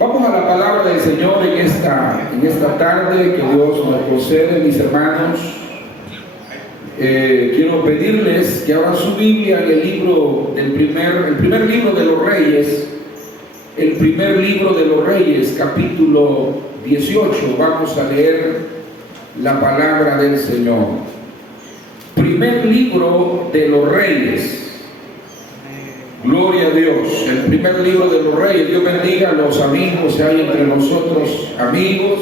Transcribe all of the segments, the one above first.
Vamos a la palabra del Señor en esta tarde que Dios nos concede, mis hermanos. Quiero pedirles que abran su Biblia en el libro el primer libro de los Reyes, el primer libro de los Reyes, capítulo 18. Vamos a leer la palabra del Señor. Primer libro de los Reyes. Gloria a Dios. El primer libro de los Reyes. Dios bendiga a los amigos que hay entre nosotros, amigos.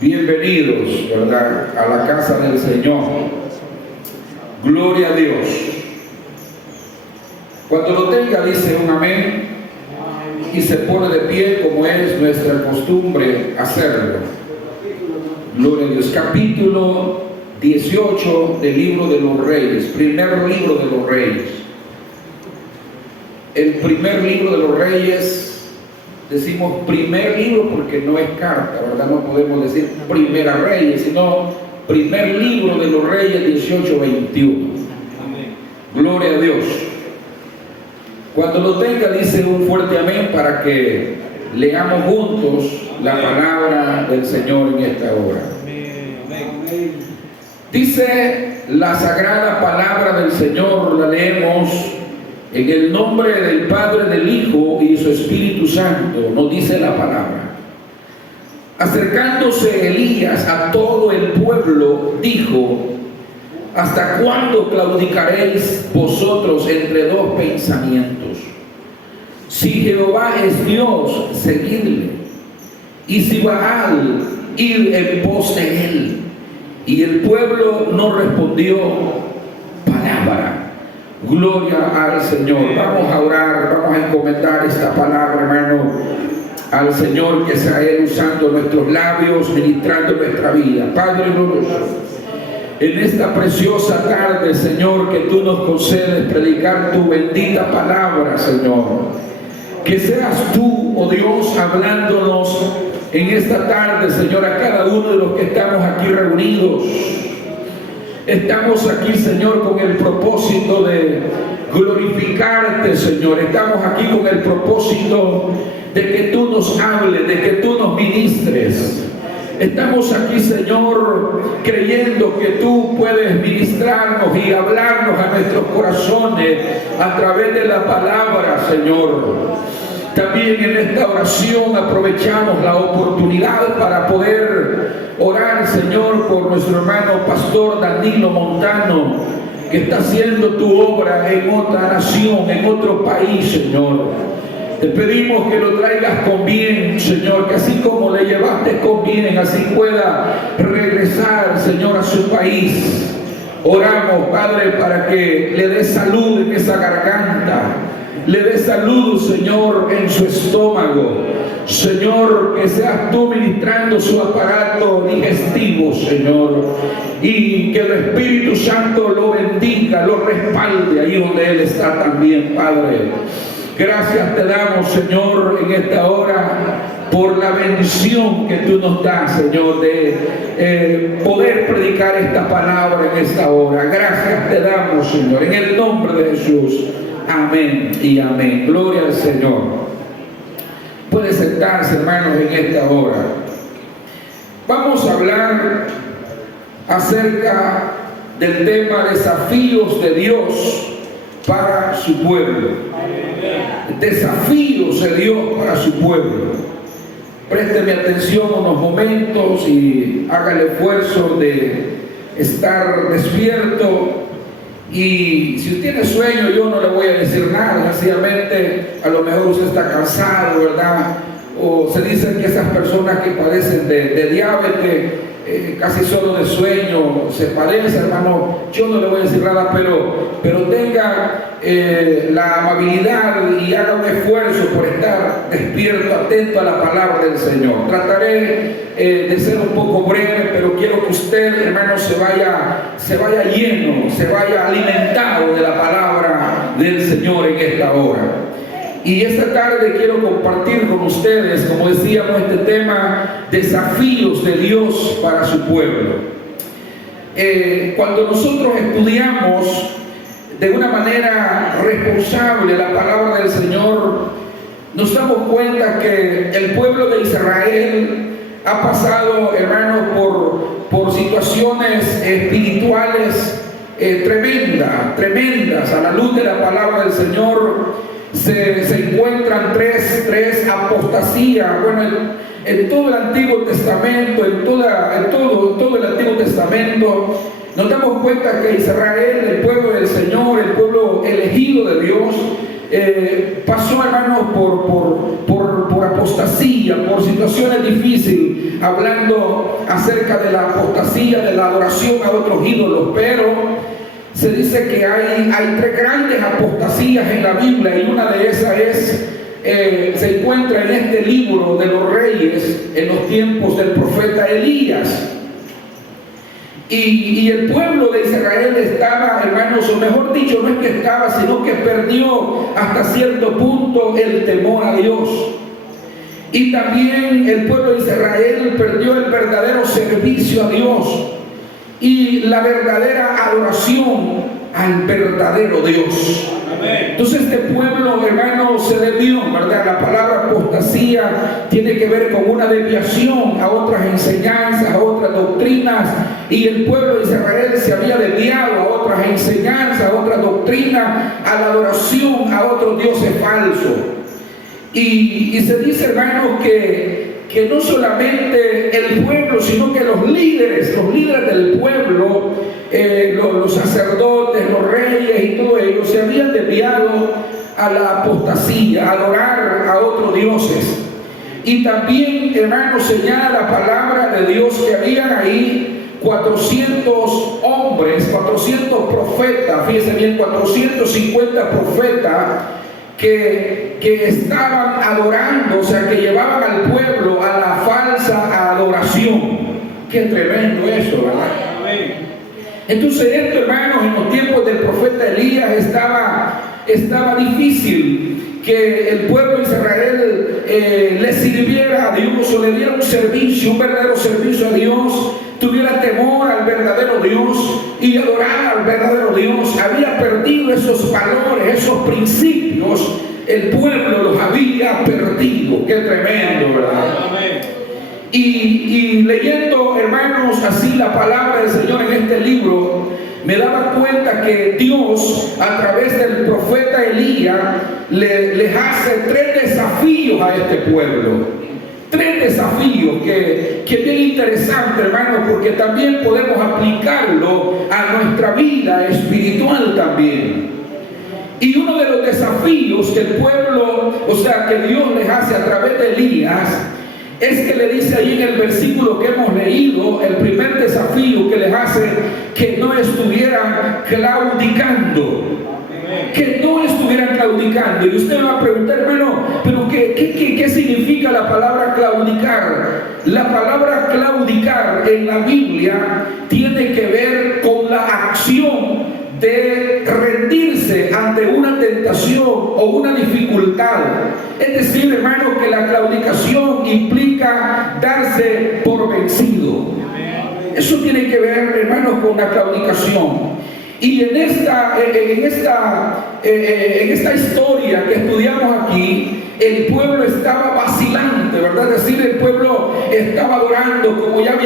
Bienvenidos, ¿verdad?, a la casa del Señor. Gloria a Dios. Cuando lo tenga, dice un amén y se pone de pie como es nuestra costumbre hacerlo. Gloria a Dios. Capítulo 18 del libro de los Reyes. Primer libro de los Reyes. El primer libro de los Reyes, decimos primer libro porque no es carta, ¿verdad? No podemos decir Primera Reyes, sino primer libro de los Reyes 18-21. Gloria a Dios. Cuando lo tenga, dice un fuerte amén para que leamos juntos la palabra del Señor en esta hora. Dice la sagrada palabra del Señor, la leemos en el nombre del Padre, del Hijo y de su Espíritu Santo. Nos dice la palabra. Acercándose Elías a todo el pueblo, dijo: ¿hasta cuándo claudicaréis vosotros entre dos pensamientos? Si Jehová es Dios, seguidle, y si Baal, id en pos de él. Y el pueblo no respondió palabra. Gloria al Señor. Vamos a orar, vamos a encomendar esta palabra, hermano, al Señor, que sea Él usando nuestros labios, ministrando nuestra vida. Padre glorioso, en esta preciosa tarde, Señor, que tú nos concedes predicar tu bendita palabra, Señor. Que seas tú, oh Dios, hablándonos en esta tarde, Señor, a cada uno de los que estamos aquí reunidos. Estamos aquí, Señor, con el propósito de glorificarte, Señor. Estamos aquí con el propósito de que tú nos hables, de que tú nos ministres. Estamos aquí, Señor, creyendo que tú puedes ministrarnos y hablarnos a nuestros corazones a través de la palabra, Señor. También en esta oración aprovechamos la oportunidad para poder orar, Señor, por nuestro hermano pastor Danilo Montano, que está haciendo tu obra en otra nación, en otro país, Señor. Te pedimos que lo traigas con bien, Señor, que así como le llevaste con bien, así pueda regresar, Señor, a su país. Oramos, Padre, para que le dé salud en esa garganta, le dé salud, Señor, en su estómago. Señor, que seas tú ministrando su aparato digestivo, Señor, y que el Espíritu Santo lo bendiga, lo respalde ahí donde Él está también, Padre. Gracias te damos, Señor, en esta hora por la bendición que tú nos das, Señor, de poder predicar esta palabra en esta hora. Gracias te damos, Señor, en el nombre de Jesús. Amén y amén. Gloria al Señor. Puede sentarse, hermanos, en esta hora. Vamos a hablar acerca del tema desafíos de Dios para su pueblo. Desafíos de Dios para su pueblo. Présteme atención unos momentos y haga el esfuerzo de estar despierto. Y si usted tiene sueño, yo no le voy a decir nada, sencillamente a lo mejor usted está cansado, ¿verdad? O se dice que esas personas que padecen de diabetes, casi solo de sueño, se padecen, hermano. Yo no le voy a decir nada, pero tenga la amabilidad y haga un esfuerzo por estar despierto, atento a la palabra del Señor. Trataré de ser un poco breve, pero quiero que usted, hermano, se vaya lleno, se vaya alimentado de la palabra del Señor en esta hora. Y esta tarde quiero compartir con ustedes, como decíamos, este tema, desafíos de Dios para su pueblo. Cuando nosotros estudiamos de una manera responsable la palabra del Señor, nos damos cuenta que el pueblo de Israel ha pasado, hermanos, por situaciones espirituales tremendas. A la luz de la palabra del Señor se encuentran tres apostasías. Bueno, en todo el Antiguo Testamento, en todo el Antiguo Testamento, nos damos cuenta que Israel, el pueblo del Señor, el pueblo elegido de Dios, pasó, hermanos, por apostasía, por situaciones difíciles, hablando acerca de la apostasía, de la adoración a otros ídolos. Pero se dice que hay tres grandes apostasías en la Biblia, y una de esas se encuentra en este libro de los Reyes, en los tiempos del profeta Elías. Y el pueblo de Israel estaba, hermanos, o mejor dicho, no es que estaba, sino que perdió hasta cierto punto el temor a Dios. Y también el pueblo de Israel perdió el verdadero servicio a Dios y la verdadera adoración al verdadero Dios. Entonces este pueblo, hermano, se desvió, ¿verdad? La palabra apostasía tiene que ver con una desviación a otras enseñanzas, a otras doctrinas, y el pueblo de Israel se había desviado a otras enseñanzas, a otras doctrinas, a la adoración a otros dioses falsos. Y se dice, hermanos, que no solamente el pueblo, sino que los líderes del pueblo, los sacerdotes, los reyes y todo ello, se habían desviado a la apostasía, a adorar a otros dioses. Y también, hermanos, señala la palabra de Dios que habían ahí 400 hombres, 400 profetas, fíjense bien, 450 profetas que estaban adorando, o sea, que llevaban al pueblo a la falsa adoración. Qué tremendo eso, ¿verdad? Entonces esto, hermanos, en los tiempos del profeta Elías estaba difícil que el pueblo de Israel le sirviera a Dios, o le diera un servicio, un verdadero servicio a Dios, tuviera temor al verdadero Dios y adorar al verdadero Dios. Había perdido esos valores, esos principios, el pueblo los había perdido. Qué tremendo, ¿verdad? Y leyendo, hermanos, así la palabra del Señor en este libro, me daba cuenta que Dios, a través del profeta Elías, les hace 3 desafíos a este pueblo. 3 desafíos que es bien interesante, hermanos, porque también podemos aplicarlo a nuestra vida espiritual también. Y uno de los desafíos que el pueblo, o sea, que Dios les hace a través de Elías, es que le dice ahí en el versículo que hemos leído, el primer desafío que les hace, que no estuvieran claudicando. Que no estuvieran claudicando. Y usted me va a preguntar, hermano, pero ¿qué significa la palabra claudicar? La palabra claudicar en la Biblia tiene que ver con la acción de rendirse ante una tentación o una dificultad. Es decir, hermano, que la claudicación implica darse por vencido. Eso tiene que ver, hermano, con la claudicación. Y en esta historia que estudiamos aquí, el pueblo estaba vacilante, ¿verdad? Es decir, el pueblo estaba adorando, como ya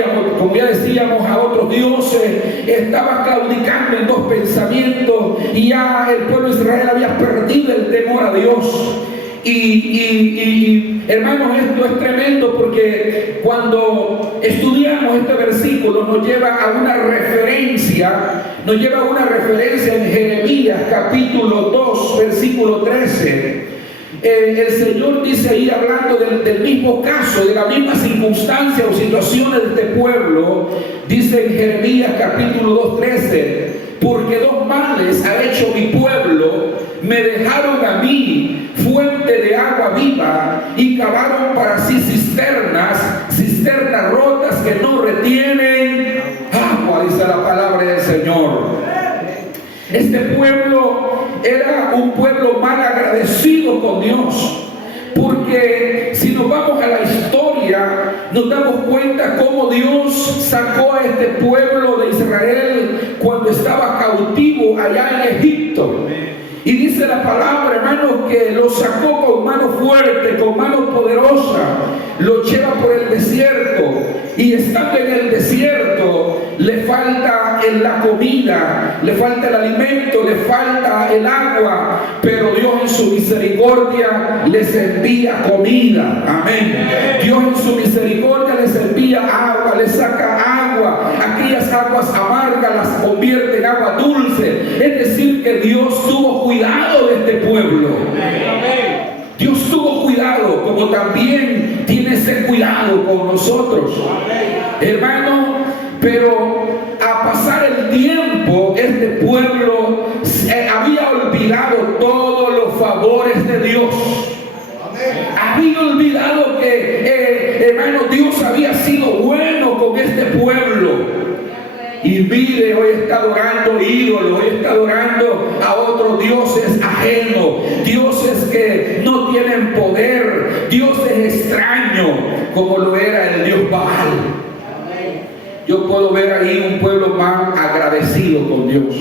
decíamos, a otros dioses, estaba claudicando en 2 pensamientos, y ya el pueblo de Israel había perdido el temor a Dios. Y hermanos, esto es tremendo, porque cuando estudiamos este versículo nos lleva a una referencia en Jeremías capítulo 2 versículo 13. El Señor dice ahí, hablando del mismo caso, de la misma circunstancia o situaciones de este pueblo, dice en Jeremías capítulo 2:13: porque 2 males ha hecho mi pueblo, me dejaron a mí fuente de agua viva, y cavaron para sí cisternas rotas que no retienen agua, dice la palabra del Señor. Este pueblo era un pueblo mal agradecido con Dios, porque si nos vamos a la historia, nos damos cuenta cómo Dios sacó a este pueblo de Israel cuando estaba cautivo allá en Egipto. Y dice la palabra, hermanos, que lo sacó con mano fuerte, con mano poderosa, lo lleva por el desierto. Y estando en el desierto, le falta la comida, le falta el alimento, le falta el agua, pero Dios en su misericordia les envía comida. Amén. Dios en su misericordia les envía agua, les saca agua. Aquellas aguas amargas las convierte en agua dulce. Es decir, que Dios tuvo cuidado de este pueblo. Dios tuvo cuidado, como también tiene ese cuidado con nosotros. Hermano, pero a pasar el tiempo, este pueblo había olvidado todos los favores de Dios. Había olvidado que, hermano, Dios había sido bueno con este pueblo. Y mire, hoy está adorando ídolos, hoy está adorando a otros dioses ajenos, dioses que no tienen poder, dioses extraños, como lo era el Dios Baal. Yo puedo ver ahí un pueblo más agradecido con Dios.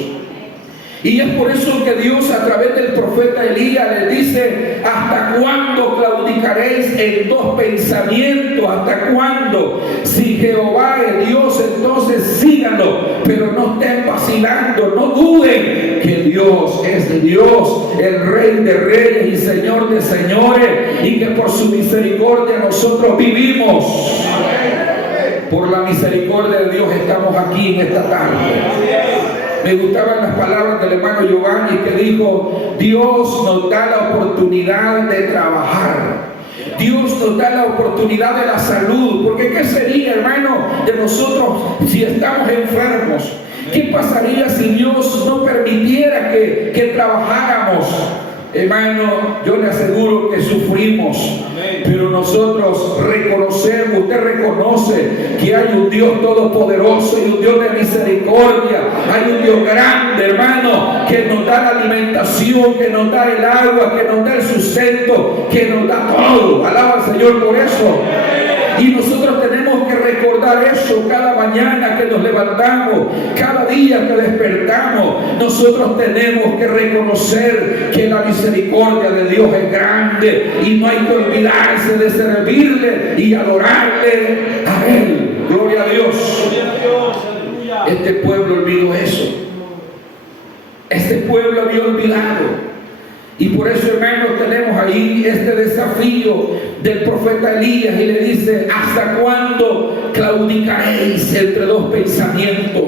Y es por eso que Dios a través del profeta Elías le dice: ¿hasta cuándo claudicaréis en dos pensamientos? ¿Hasta cuándo? Si Jehová es Dios, entonces síganlo, pero no estén vacilando, no duden que Dios es Dios, el Rey de reyes y Señor de señores, y que por su misericordia nosotros vivimos. Por la misericordia de Dios estamos aquí en esta tarde. Me gustaban las palabras del hermano Giovanni, que dijo: Dios nos da la oportunidad de trabajar, Dios nos da la oportunidad de la salud, porque ¿qué sería, hermano, de nosotros si estamos enfermos? ¿Qué pasaría si Dios no permitiera que trabajáramos? Hermano, yo le aseguro que sufrimos. Pero nosotros reconocemos, usted reconoce que hay un Dios todopoderoso y un Dios de misericordia. Hay un Dios grande, hermano, que nos da la alimentación, que nos da el agua, que nos da el sustento, que nos da todo. Alaba al Señor por eso. Y nosotros tenemos que recordar eso cada mañana que nos levantamos, cada día que despertamos. Nosotros tenemos que reconocer que la misericordia de Dios es grande y no hay que olvidarse de servirle y adorarle a Él. Gloria a Dios. Este pueblo olvidó eso. Este pueblo había olvidado. Y por eso, hermanos, tenemos ahí este desafío del profeta Elías, y le dice: ¿hasta cuándo claudicaréis entre dos pensamientos?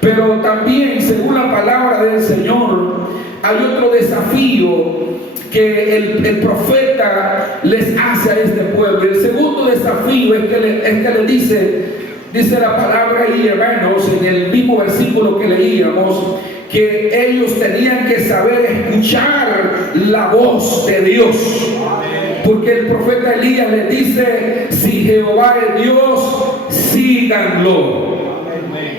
Pero también, según la palabra del Señor, hay otro desafío que el profeta les hace a este pueblo. El segundo desafío es que le dice la palabra ahí, hermanos, en el mismo versículo que leíamos, que ellos tenían que saber escuchar la voz de Dios. Porque el profeta Elías les dice: si Jehová es Dios, síganlo.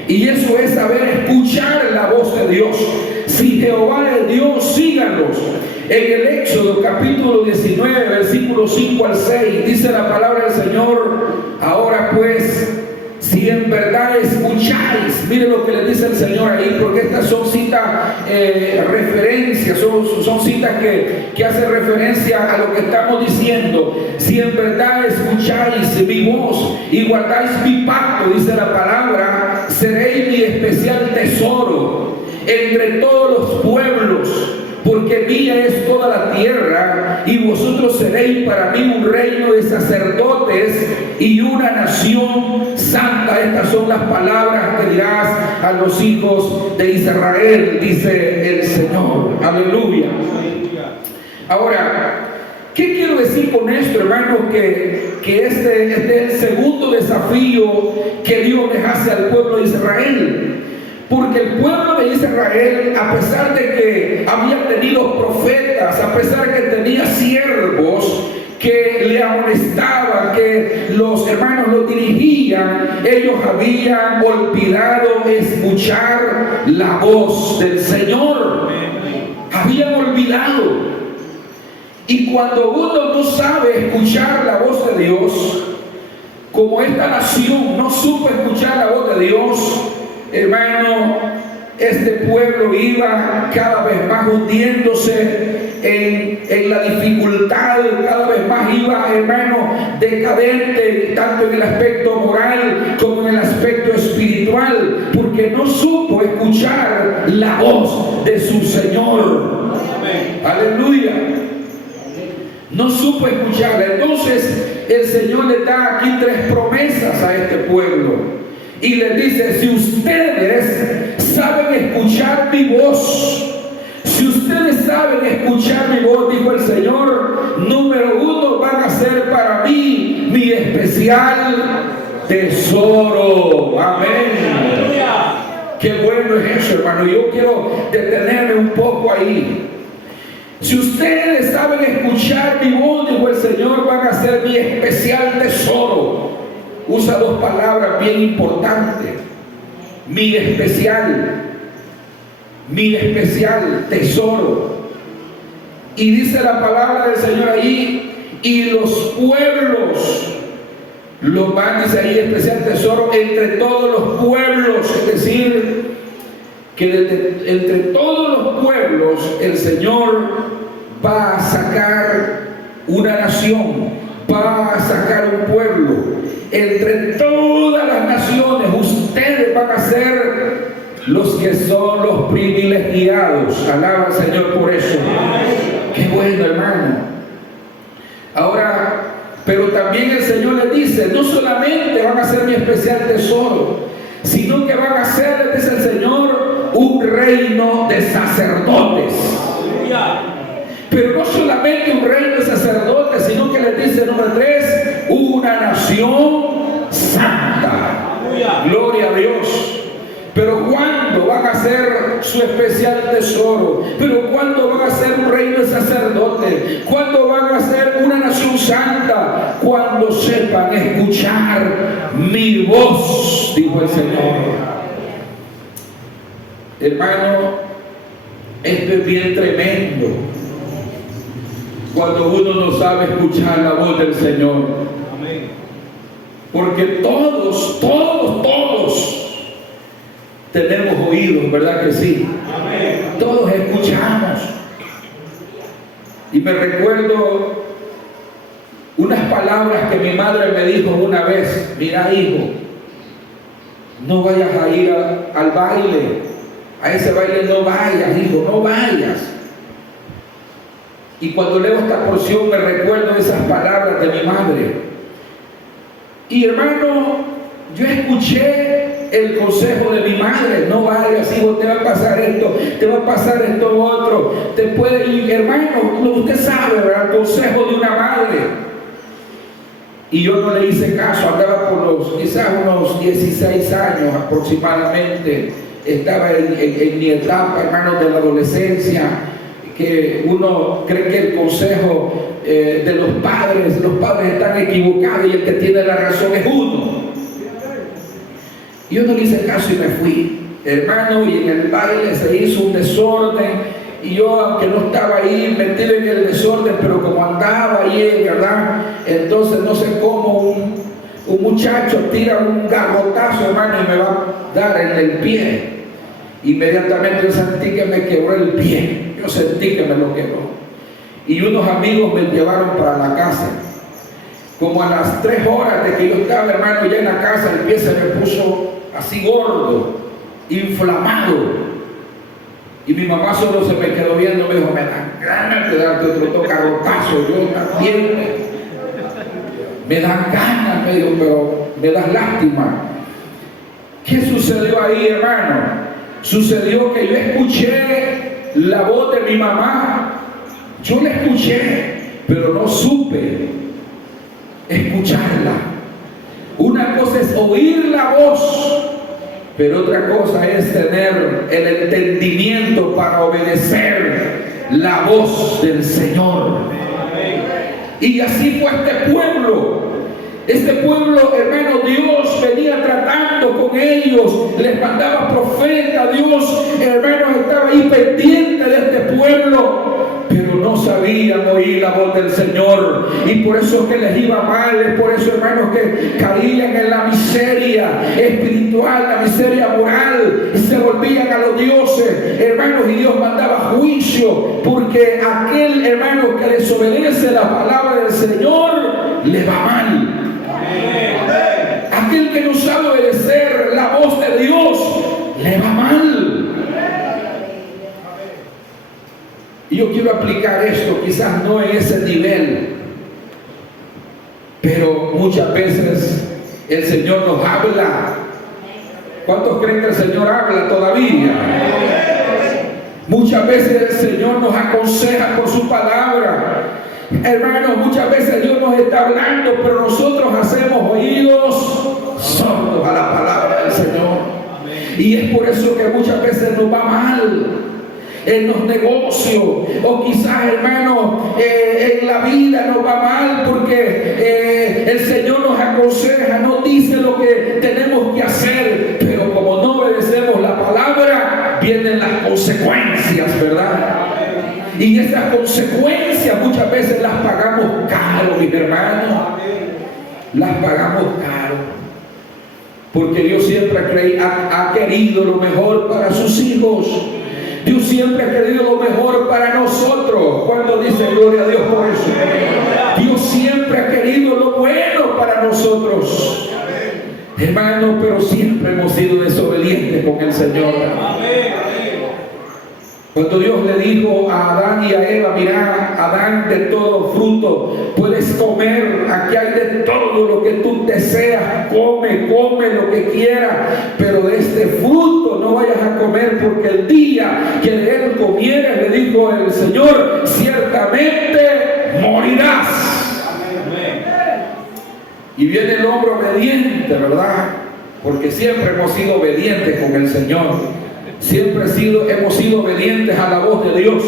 Y eso es saber escuchar la voz de Dios. Si Jehová es Dios, síganlos. En el Éxodo capítulo 19, versículos 5 al 6, dice la palabra del Señor: ahora pues, si en verdad escucháis, mire lo que le dice el Señor ahí, porque estas son citas referencias, son citas que hacen referencia a lo que estamos diciendo. Si en verdad escucháis mi voz y guardáis mi pacto, dice la palabra, seréis mi especial tesoro entre todos los pueblos, porque mía es toda la tierra, y vosotros seréis para mí un reino de sacerdotes y una nación santa. Estas son las palabras que dirás a los hijos de Israel, dice el Señor. Aleluya. Ahora, ¿qué quiero decir con esto, hermanos? Que este es el segundo desafío que Dios les hace al pueblo de Israel. Porque el pueblo de Israel, a pesar de que había tenido profetas, a pesar de que tenía siervos que le amonestaban, que los hermanos lo dirigían, ellos habían olvidado escuchar la voz del Señor. Habían olvidado. Y cuando uno no sabe escuchar la voz de Dios, como esta nación no supo escuchar la voz de Dios, hermano, este pueblo iba cada vez más hundiéndose en la dificultad, cada vez más iba, hermano, decadente, tanto en el aspecto moral como en el aspecto espiritual, porque no supo escuchar la voz de su Señor. Aleluya. No supo escucharla. Entonces el Señor le da aquí 3 promesas a este pueblo y les dice: si ustedes saben escuchar mi voz, si ustedes saben escuchar mi voz, dijo el Señor, número 1, van a ser para mí mi especial tesoro. Amén. Qué bueno es eso, hermano. Yo quiero detenerme un poco ahí. Si ustedes saben escuchar mi voz, dijo el Señor, van a ser mi especial tesoro. Usa 2 palabras bien importantes: mi especial tesoro. Y dice la palabra del Señor ahí: y los pueblos los van, dice ahí, especial tesoro entre todos los pueblos. Es decir, que entre todos los pueblos el Señor va a sacar una nación, va a sacar un pueblo. Entre todas las naciones ustedes van a ser los que son los privilegiados. Alaba al Señor por eso. Qué bueno, hermano. Ahora, pero también el Señor les dice: no solamente van a ser mi especial tesoro, sino que van a ser, les dice el Señor, un reino de sacerdotes. Pero no solamente un reino de sacerdotes, sino que les dice, número 3, una nación santa. Gloria a Dios. Pero ¿cuándo van a ser su especial tesoro? Pero ¿cuándo van a ser un reino de sacerdotes? ¿Cuándo van a ser una nación santa? Cuando sepan escuchar mi voz, dijo el Señor. Hermano, esto es bien tremendo. Cuando uno no sabe escuchar la voz del Señor. Porque todos tenemos oídos, ¿verdad que sí? Amén. Todos escuchamos. Y me recuerdo unas palabras que mi madre me dijo una vez: mira, hijo, no vayas a ir al baile, a ese baile no vayas, hijo, no vayas. Y cuando leo esta porción me recuerdo esas palabras de mi madre. Y hermano, yo escuché el consejo de mi madre: no vayas, hijo, te va a pasar esto, te va a pasar esto otro, te puede ir, hermano, usted sabe, ¿verdad? El consejo de una madre. Y yo no le hice caso, andaba por quizás unos 16 años aproximadamente, estaba en mi etapa, hermano, de la adolescencia, que uno cree que el consejo de los padres están equivocados y el que tiene la razón es uno. Yo no le hice caso y me fui, hermano, y en el baile se hizo un desorden, y yo, aunque no estaba ahí metido en el desorden, pero como andaba ahí, ¿verdad? Entonces no sé cómo un muchacho tira un garrotazo, hermano, y me va a dar en el pie. Inmediatamente yo sentí que me quebró el pie, yo sentí que me lo quebró. Y unos amigos me llevaron para la casa. Como a las 3 horas de que yo estaba, hermano, ya en la casa, el pie se me puso así gordo, inflamado. Y mi mamá solo se me quedó viendo, me dijo: me dan ganas de darte otro garrotazo, yo también. Me dan ganas, me dijo, pero me das lástima. ¿Qué sucedió ahí, hermano? Sucedió que yo escuché la voz de mi mamá. Yo la escuché, pero no supe escucharla. Una cosa es oír la voz, pero otra cosa es tener el entendimiento para obedecer la voz del Señor. Y así fue este pueblo. Este pueblo, hermano, Dios venía tratando con ellos, les mandaba profeta. Dios, hermano, estaba ahí pendiente de este pueblo, pero no sabían oír la voz del Señor, y por eso es que les iba mal. Es por eso, hermanos, que caían en la miseria espiritual, la miseria moral, y se volvían volvían a los dioses, hermanos, y Dios mandaba juicio, porque aquel hermano que desobedece la palabra del Señor le va mal. Aquel que no sabe obedecer la voz de Dios le va mal. Y yo quiero aplicar esto, quizás no en ese nivel, pero muchas veces el Señor nos habla. ¿Cuántos creen que el Señor habla todavía? Muchas veces el Señor nos aconseja por su palabra. Hermanos, muchas veces Dios nos está hablando, pero nosotros hacemos oídos sordos a la palabra del Señor. Y es por eso que muchas veces nos va mal en los negocios, o quizás, hermano, en la vida nos va mal porque el Señor nos aconseja, nos dice lo que tenemos que hacer, pero como no obedecemos la palabra, vienen las consecuencias, ¿verdad? Y esas consecuencias muchas veces las pagamos caro, mis hermanos. Las pagamos caro. Porque Dios siempre ha querido lo mejor para sus hijos. Dios siempre ha querido lo mejor para nosotros. ¿Cuánto dice gloria a Dios por eso? Dios siempre ha querido lo bueno para nosotros. Hermanos, pero siempre hemos sido desobedientes con el Señor. Cuando Dios le dijo a Adán y a Eva, mira, Adán, de todo fruto puedes comer, aquí hay de todo lo que tú deseas, come lo que quieras, pero de este fruto no vayas a comer, porque el día que de él comieras, le dijo el Señor, ciertamente morirás. Y viene el hombre obediente, ¿verdad? Porque siempre hemos sido obedientes con el Señor. Siempre hemos sido obedientes a la voz de Dios.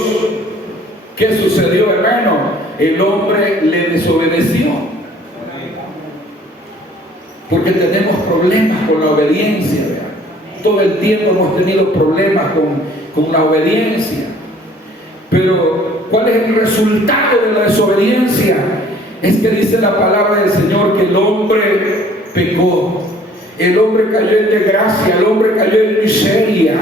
¿Qué sucedió, hermano? El hombre le desobedeció. Porque tenemos problemas con la obediencia, ¿verdad? Todo el tiempo hemos tenido problemas con la obediencia. Pero, ¿cuál es el resultado de la desobediencia? Es que dice la palabra del Señor que el hombre pecó. El hombre cayó en desgracia, el hombre cayó en miseria.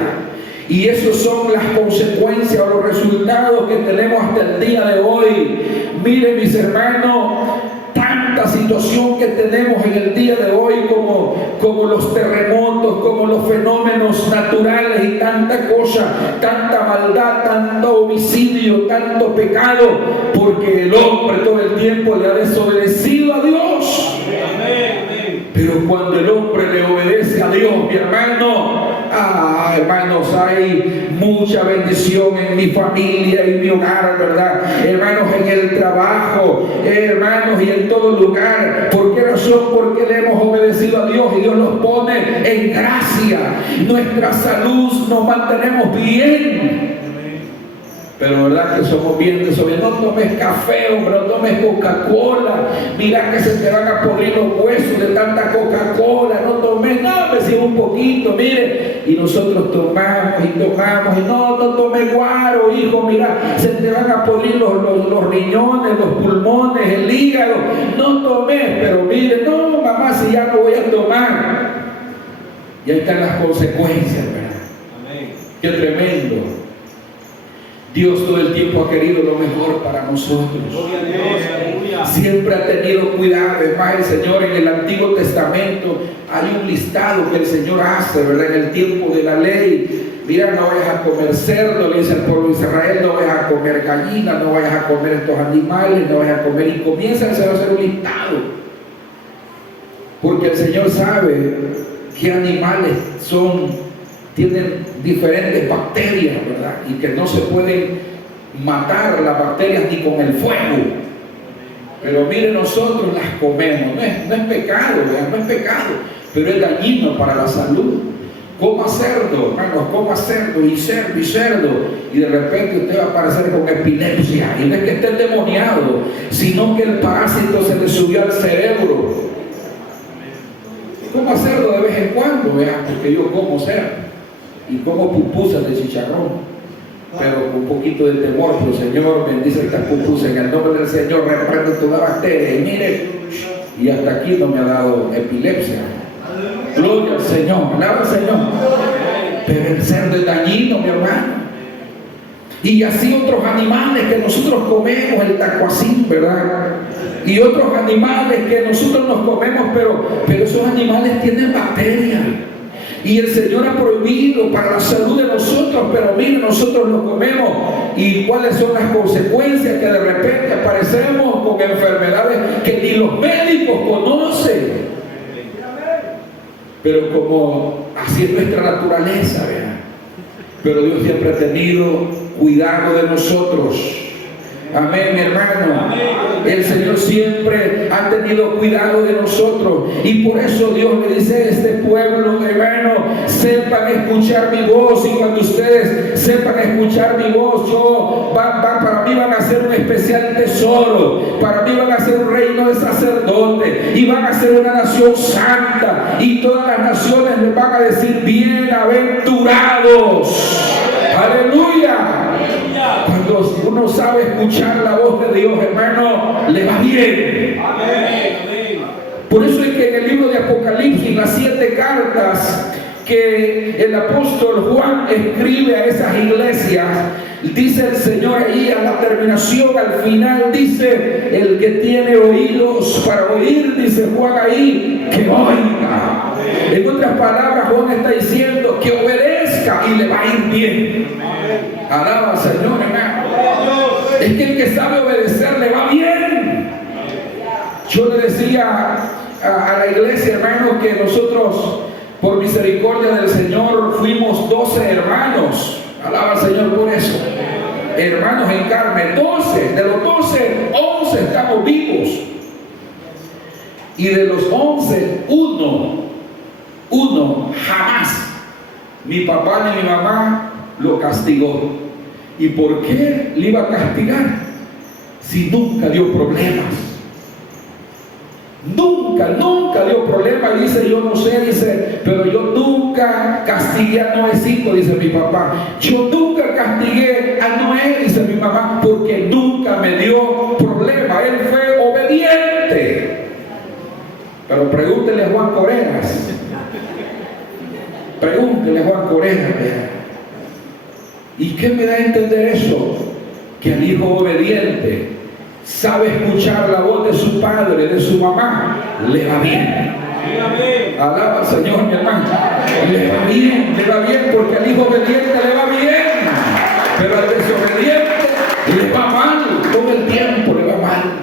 Y esos son las consecuencias o los resultados que tenemos hasta el día de hoy. Miren, mis hermanos, tanta situación que tenemos en el día de hoy, como los terremotos, como los fenómenos naturales y tanta cosa, tanta maldad, tanto homicidio, tanto pecado, porque el hombre todo el tiempo le ha desobedecido a Dios. Pero cuando el hombre le obedece a Dios, mi hermano, hermanos, hay mucha bendición en mi familia, en mi hogar, ¿verdad? Hermanos, en el trabajo, hermanos, y en todo lugar. ¿Por qué razón? Porque le hemos obedecido a Dios y Dios nos pone en gracia. Nuestra salud nos mantenemos bien. Pero verdad que somos bien desobedientes. No tomes café, hombre, no tomes Coca-Cola. Mira que se te van a podrir los huesos de tanta Coca-Cola. No tomes, no, me sigo un poquito, mire. Y nosotros tomamos y no tomes guaro, hijo, mira, se te van a podrir los riñones, los pulmones, el hígado. No tomes, pero mire, no, mamá, si ya no voy a tomar. Y ahí están las consecuencias, ¿verdad? Amén. Qué tremendo. Dios todo el tiempo ha querido lo mejor para nosotros. Siempre ha tenido cuidado. Es más, el Señor en el Antiguo Testamento hay un listado que el Señor hace, ¿verdad? En el tiempo de la ley. Mira, no vayas a comer cerdo, le dice al pueblo de Israel, no vayas a comer gallina, no vayas a comer estos animales, no vayas a comer. Y comienza el Señor a hacer un listado. Porque el Señor sabe qué animales tienen diferentes bacterias, ¿verdad? Y que no se pueden matar las bacterias ni con el fuego. Pero mire, nosotros las comemos. No es pecado, ¿verdad? No es pecado, pero es dañino para la salud. Coma cerdo, hermanos, coma cerdo y cerdo y cerdo. Y de repente usted va a aparecer con epilepsia. Y no es que esté endemoniado, sino que el parásito se le subió al cerebro. Coma cerdo de vez en cuando, ¿verdad? Porque yo como cerdo. Y como pupusas de chicharrón, pero con un poquito de temor. Pero Señor, bendice estas pupusas en el nombre del Señor, reprendo toda bacteria. Y mire, y hasta aquí no me ha dado epilepsia. Gloria al Señor, alaba al Señor. Pero el cerdo es dañino, mi hermano. Y así otros animales que nosotros comemos, el tacuacín, ¿verdad? Y otros animales que nosotros nos comemos, pero esos animales tienen bacterias. Y el Señor ha prohibido para la salud de nosotros, pero mire, nosotros lo comemos. ¿Y cuáles son las consecuencias? Que de repente aparecemos con enfermedades que ni los médicos conocen. Pero como así es nuestra naturaleza, ¿verdad? Pero Dios siempre ha tenido cuidado de nosotros. Amén, mi hermano. El Señor siempre ha tenido cuidado de nosotros. Y por eso Dios le dice a este pueblo, hermano, sepan escuchar mi voz. Y cuando ustedes sepan escuchar mi voz, para mí van a ser un especial tesoro. Para mí van a ser un reino de sacerdotes. Y van a ser una nación santa. Y todas las naciones les van a decir bienaventurados. Aleluya. Cuando uno sabe escuchar la voz de Dios, hermano, le va bien. Por eso es que en el libro de Apocalipsis, las 7 cartas que el apóstol Juan escribe a esas iglesias, dice el Señor ahí a la terminación, al final, dice: el que tiene oídos para oír, dice Juan ahí, que oiga. En otras palabras, Juan está diciendo que obedezca y le va a ir bien. Alaba al Señor, hermano. Es que el que sabe obedecer le va bien. Yo le decía a la iglesia, hermano, que nosotros, por misericordia del Señor, fuimos 12 hermanos. Alaba al Señor por eso. Hermanos en carne, 12. De los 12, 11 estamos vivos. Y de los 11, uno jamás mi papá ni mi mamá lo castigó. ¿Y por qué le iba a castigar si nunca dio problemas? Nunca dio problemas. Dice, yo no sé, dice, pero yo nunca castigué a Noécito, dice mi papá. Yo nunca castigué a Noé, dice mi mamá, porque nunca me dio problema. Él fue obediente. Pero pregúntele a Juan Coreas. Pregúntele a Juan Coreas. ¿Y qué me da a entender eso? Que el hijo obediente sabe escuchar la voz de su padre, de su mamá, le va bien. Alaba al Señor, mi hermano. Le va bien porque al hijo obediente le va bien, pero al desobediente le va mal. Todo el tiempo le va mal.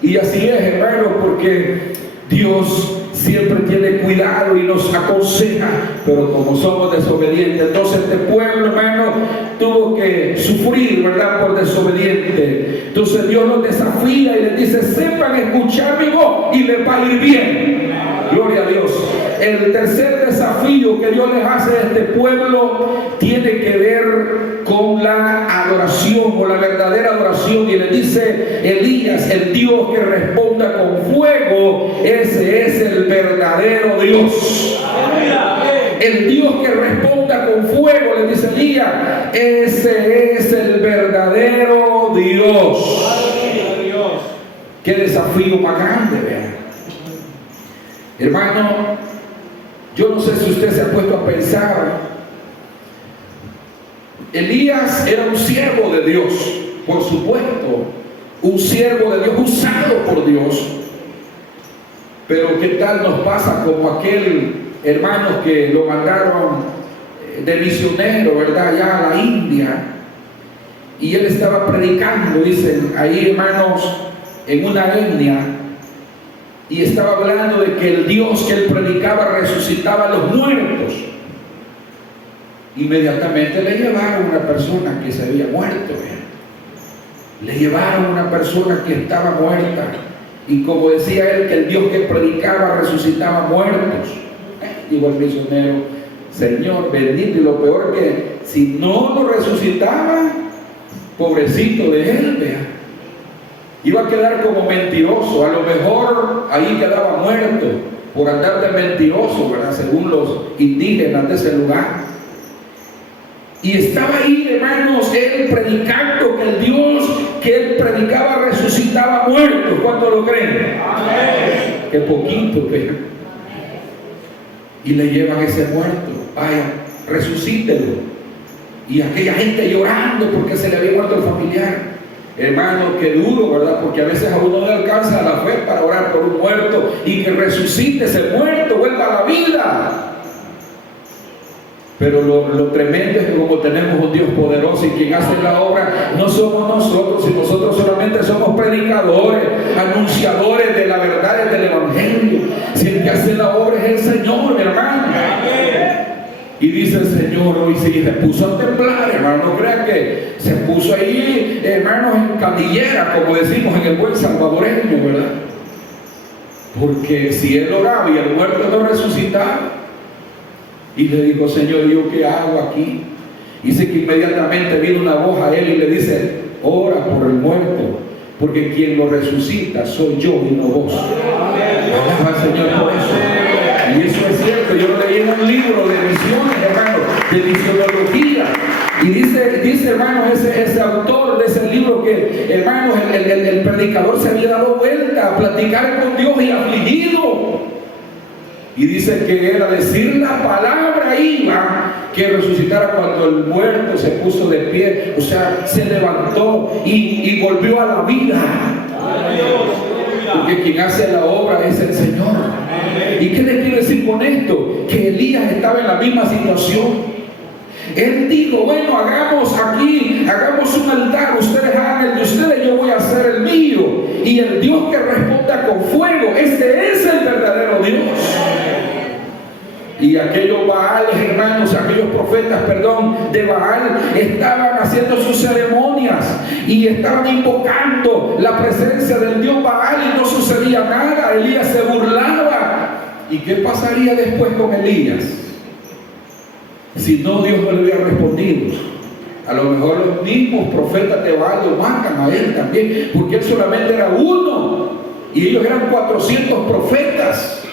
Y así es, hermano, porque Dios siempre tiene cuidado y nos aconseja, pero como somos desobedientes, entonces este pueblo, hermano, tuvo que sufrir, ¿verdad?, por desobediente. Entonces Dios los desafía y les dice: sepan escuchar mi voz y les va a ir bien. Gloria a Dios. El tercer desafío que Dios les hace a este pueblo tiene que ver con la adoración, o la verdadera adoración. Y le dice Elías: el Dios que responda con fuego, ese es el verdadero Dios. El Dios que responda con fuego, le dice Elías, ese es el verdadero Dios. Qué desafío más grande, vean. Hermano, yo no sé si usted se ha puesto a pensar. Elías era un siervo de Dios, por supuesto, un siervo de Dios, usado por Dios. Pero ¿qué tal nos pasa como aquel hermano que lo mandaron de misionero, ¿verdad?, allá a la India? Y él estaba predicando, dicen ahí, hermanos, en una etnia, y estaba hablando de que el Dios que él predicaba resucitaba a los muertos. Inmediatamente le llevaron a una persona que se había muerto, le llevaron a una persona que estaba muerta. Y como decía él, que el Dios que predicaba resucitaba muertos. Dijo el misionero: Señor, bendito. Y lo peor que si no lo resucitaba, pobrecito de él, vea, iba a quedar como mentiroso. A lo mejor ahí quedaba muerto por andar de mentiroso, ¿verdad?, según los indígenas de ese lugar. Y estaba ahí, hermanos, él predicando que el Dios que él predicaba resucitaba muertos. ¿Cuánto lo creen? Amén. Qué poquito, pero. Y le llevan ese muerto. Vaya, resucítelo. Y aquella gente llorando porque se le había muerto el familiar. Hermano, qué duro, ¿verdad? Porque a veces a uno no le alcanza la fe para orar por un muerto y que resucite ese muerto, vuelva a la vida. Pero lo tremendo es que como tenemos un Dios poderoso y quien hace la obra no somos nosotros, y nosotros solamente somos predicadores, anunciadores de la verdad del Evangelio. Si el que hace la obra es el Señor, mi hermano. Y dice el Señor hoy, si se puso a temblar, hermano, no crean que se puso ahí, hermanos, en candillera, como decimos en el buen salvadoreño, ¿verdad? Porque si él oraba y el muerto no resucitaba, y le dijo, Señor, ¿yo qué hago aquí? Dice que inmediatamente vino una voz a él y le dice, ora por el muerto, porque quien lo resucita soy yo y no vos. Alaba al Señor por eso. Y eso es cierto, yo lo leí en un libro de visiones, hermano, de visionología. Y dice hermano, ese autor de ese libro que, hermano, el predicador se había dado vuelta a platicar con Dios y afligido. Y dice que era decir la palabra iba que resucitara cuando el muerto se puso de pie, o sea, se levantó y volvió a la vida. Porque quien hace la obra es el Señor. ¿Y qué le quiero decir con esto? Que Elías estaba en la misma situación. Él dijo, bueno, hagamos un altar, ustedes hagan el de ustedes, yo voy a hacer el mío. Y el Dios que responda con fuego, ese es el verdadero Dios. Y aquellos Baales, hermanos, aquellos profetas, de Baal, estaban haciendo sus ceremonias y estaban invocando la presencia del Dios Baal y no sucedía nada. Elías se burlaba. ¿Y qué pasaría después con Elías? Si no, Dios no le hubiera respondido. A lo mejor los mismos profetas de Baal lo matan a él también, porque él solamente era uno y ellos eran 400 profetas.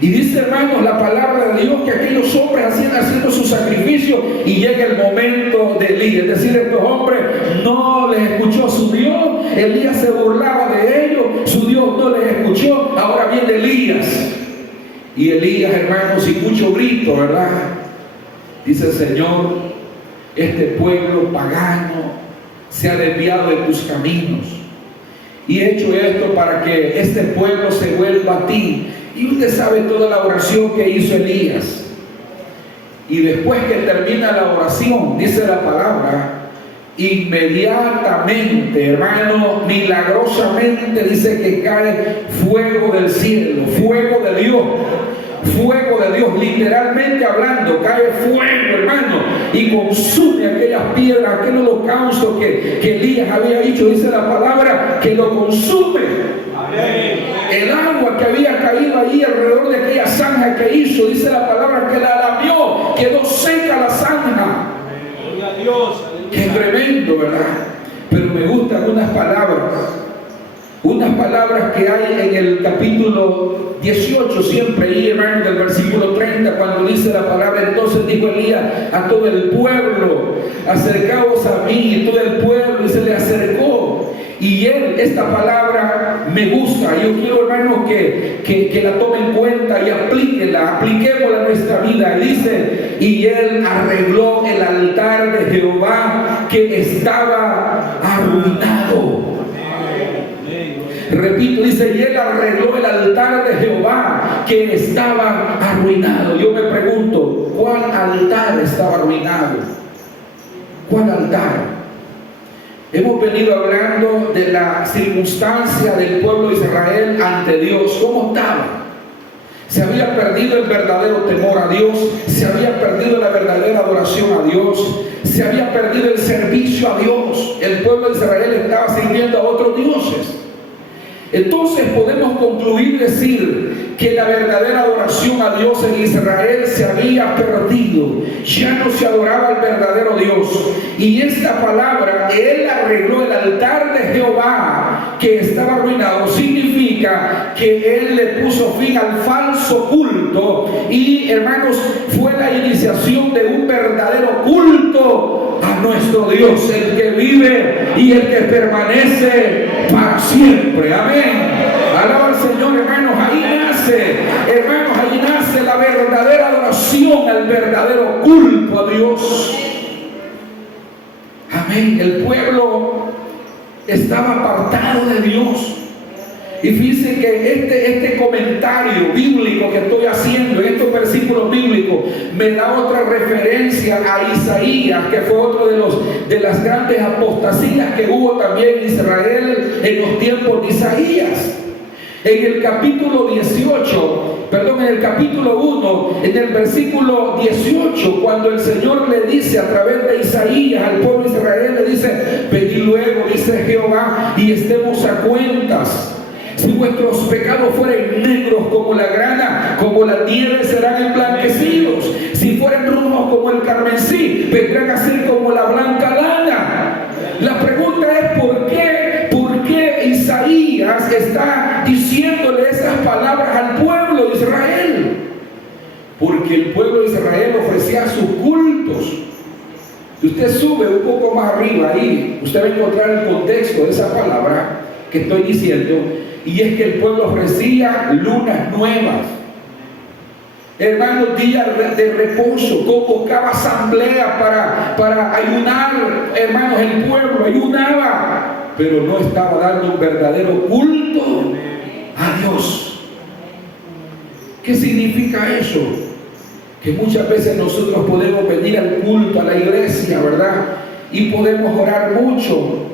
Y dice, hermanos, la palabra de Dios que aquellos hombres hacían haciendo su sacrificio y llega el momento de Elías. Es decir, estos hombres no les escuchó su Dios, Elías se burlaba de ellos, su Dios no les escuchó, ahora viene Elías. Y Elías, hermanos, sin mucho grito, ¿verdad? Dice el Señor, este pueblo pagano se ha desviado de tus caminos y he hecho esto para que este pueblo se vuelva a ti. Y usted sabe toda la oración que hizo Elías. Y después que termina la oración, dice la palabra, inmediatamente, hermano, milagrosamente dice que cae fuego del cielo, fuego de Dios, literalmente hablando, cae fuego, hermano, y consume aquellas piedras, aquel holocausto que Elías había dicho, dice la palabra, que lo consume. El agua que había caído allí alrededor de aquella zanja que hizo, dice la palabra que la lamió, quedó seca la zanja. Qué tremendo, ¿verdad? Pero me gustan unas palabras que hay en el capítulo 18, siempre ahí, hermano, del versículo 30, cuando dice la palabra, entonces dijo Elías a todo el pueblo, acercaos a mí, y todo el pueblo, y se le acercó. Y esta palabra me gusta. Yo quiero, hermanos, que la tomen en cuenta y apliquémosla a nuestra vida. Y dice, y él arregló el altar de Jehová que estaba arruinado. Repito, dice, y él arregló el altar de Jehová que estaba arruinado. Yo me pregunto, ¿cuál altar estaba arruinado? ¿Cuál altar? Hemos venido hablando de la circunstancia del pueblo de Israel ante Dios. ¿Cómo estaba? Se había perdido el verdadero temor a Dios, se había perdido la verdadera adoración a Dios, se había perdido el servicio a Dios. El pueblo de Israel estaba sirviendo a otros dioses. Entonces podemos concluir y decir que la verdadera adoración a Dios en Israel se había perdido. Ya no se adoraba al verdadero Dios. Y esta palabra, él arregló el altar de Jehová que estaba arruinado, significa que él le puso fin al falso culto. Y, hermanos, fue la iniciación de un verdadero culto a nuestro Dios, el que vive y el que permanece para siempre. Amén. Alaba al Señor, hermanos. Ahí nace la verdadera adoración adoración, al verdadero culto a Dios. Amén. El pueblo estaba apartado de Dios. Y fíjense que este comentario bíblico que estoy haciendo, en estos versículos bíblicos, me da otra referencia a Isaías, que fue otro de las grandes apostasías que hubo también en Israel en los tiempos de Isaías. En el capítulo 1, en el versículo 18, cuando el Señor le dice a través de Isaías al pueblo de Israel, le dice: venid luego, dice Jehová, y estemos a cuentas. Si vuestros pecados fueren negros como la grana, como la nieve serán emblanquecidos. Si fueren rojos como el carmesí, vendrán a ser como la blanca lana. La pregunta es: ¿por qué Isaías está diciéndole esas palabras al pueblo de Israel? Porque el pueblo de Israel ofrecía sus cultos. Si usted sube un poco más arriba ahí, usted va a encontrar el contexto de esa palabra que estoy diciendo. Y es que el pueblo ofrecía lunas nuevas, hermanos, días de reposo, convocaba asamblea para ayunar. Hermanos, el pueblo ayunaba, pero no estaba dando un verdadero culto a Dios. ¿Qué significa eso? Que muchas veces nosotros podemos venir al culto, a la iglesia, ¿verdad? Y podemos orar mucho,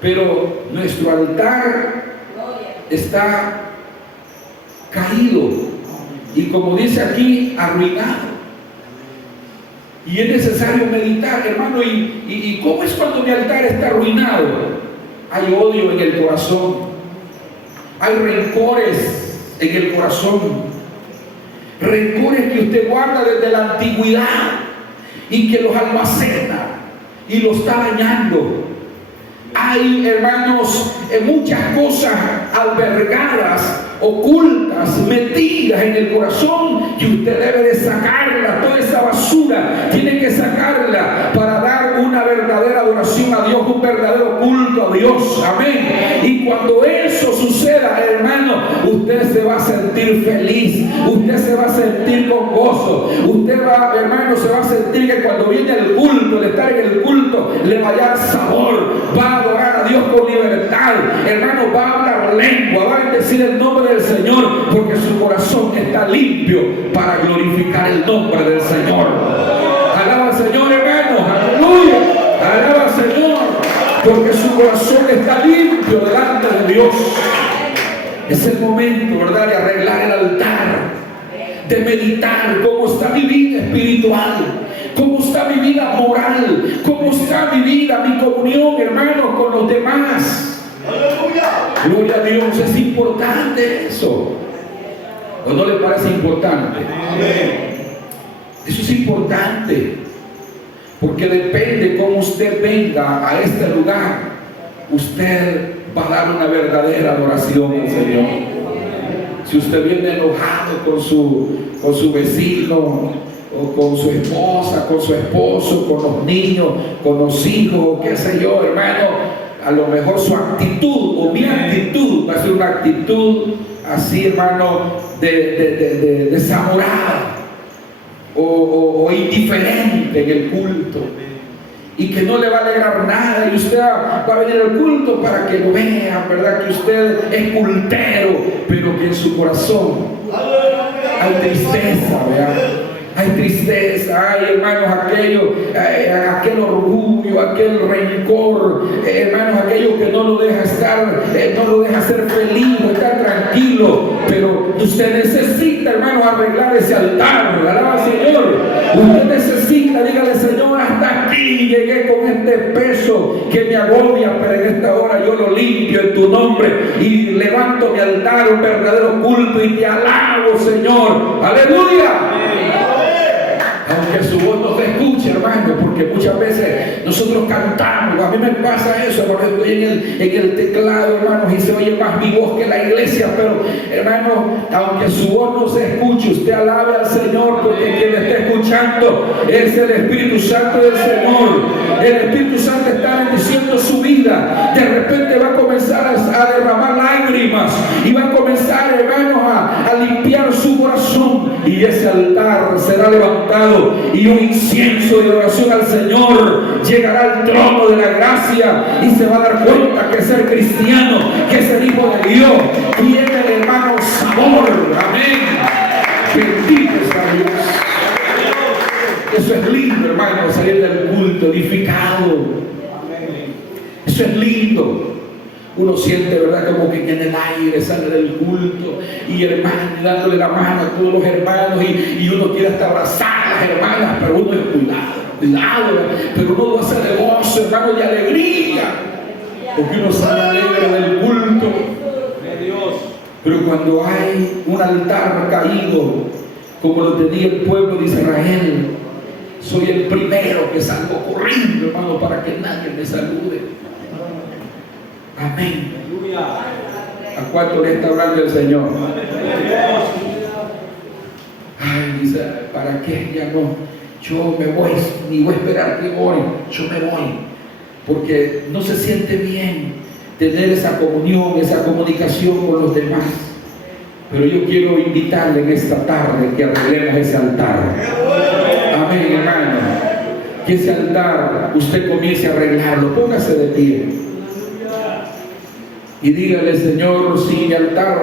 pero nuestro altar está caído y, como dice aquí, arruinado. Y es necesario meditar, hermano. ¿Y cómo es cuando mi altar está arruinado? Hay odio en el corazón, hay rencores en el corazón, rencores que usted guarda desde la antigüedad y que los almacena y los está dañando. Hay, hermanos, muchas cosas albergadas, ocultas, metidas en el corazón, y usted debe de sacarla. Toda esa basura tiene que sacarla para dar una verdadera adoración a Dios, un verdadero culto a Dios. Amén. Y cuando eso suceda, hermano, usted se va a sentir feliz, usted se va a sentir con gozo, usted va, hermano, se va a sentir que cuando viene el culto, el estar en el culto, le va a dar sabor, va a adorar a Dios con libertad, hermano, va a hablar lengua, va a bendecir el nombre del Señor, porque su corazón está limpio para glorificar el nombre del Señor. Alaba al Señor, hermano, aleluya, alaba al Señor, porque su corazón está limpio delante de Dios. Es el momento, ¿verdad?, de arreglar el altar, de meditar cómo está mi vida espiritual, cómo está mi vida moral, cómo está mi vida, mi comunión, hermano, con los demás. Gloria a Dios. Es importante eso, ¿o no le parece importante? Eso es importante, porque depende cómo usted venga a este lugar, usted va a dar una verdadera adoración al Señor. Si usted viene enojado con su vecino, o con su esposa, con su esposo, con los niños, con los hijos, qué sé yo, hermano, a lo mejor su actitud o mi actitud va a ser una actitud así, hermano, de desamorada o indiferente en el culto, y que no le va a alegrar nada, y usted va a venir al culto para que lo vean, ¿verdad?, que usted es cultero, pero que en su corazón hay tristeza, ¿verdad? Hay tristeza, hay, hermanos, aquel orgullo, aquel rencor, hermanos, aquello que no lo deja estar, no lo deja ser feliz, estar tranquilo. Pero usted necesita, hermanos, arreglar ese altar. Alaba al Señor. Usted necesita, dígale: Señor, hasta aquí llegué con este peso que me agobia, pero en esta hora yo lo limpio en tu nombre y levanto mi altar, un verdadero culto, y te alabo, Señor. Aleluya. Aunque su voz no se escuche, hermano, porque muchas veces nosotros cantamos. A mí me pasa eso, porque estoy en el teclado, hermanos, y se oye más mi voz que la iglesia. Pero, hermano, aunque su voz no se escuche, usted alabe al Señor, porque quien le está escuchando es el Espíritu Santo del Señor. El Espíritu Santo está bendiciendo su vida. De repente va a comenzar a derramar lágrimas, y va a comenzar, hermanos, a limpiar su corazón, y ese altar será levantado y un incienso de oración al Señor llegará al trono de la gracia y se va a dar cuenta que ser cristiano, que ser hijo de Dios, tiene, hermano, sabor. Amén. Bendito sea Dios. Eso es lindo, hermano, salir del culto edificado. Eso es lindo. Uno siente, ¿verdad?, como que en el aire sale del culto y hermano dándole la mano a todos los hermanos y uno quiere hasta abrazar a las hermanas, pero uno es cuidado, pero uno lo hace de gozo, hermano, de alegría, porque uno sale alegre del culto. Pero cuando hay un altar caído, como lo tenía el pueblo de Israel, soy el primero que salgo corriendo, hermano, para que nadie me salude. Amén. ¿A cuánto le está hablando el Señor? Ay, dice, ¿para qué? Ya no, yo me voy, ni voy a esperar que voy, yo me voy. Porque no se siente bien tener esa comunión, esa comunicación con los demás. Pero yo quiero invitarle en esta tarde que arreglemos ese altar. Amén, hermano. Que ese altar usted comience a arreglarlo. Póngase de pie y dígale: Señor, si mi altar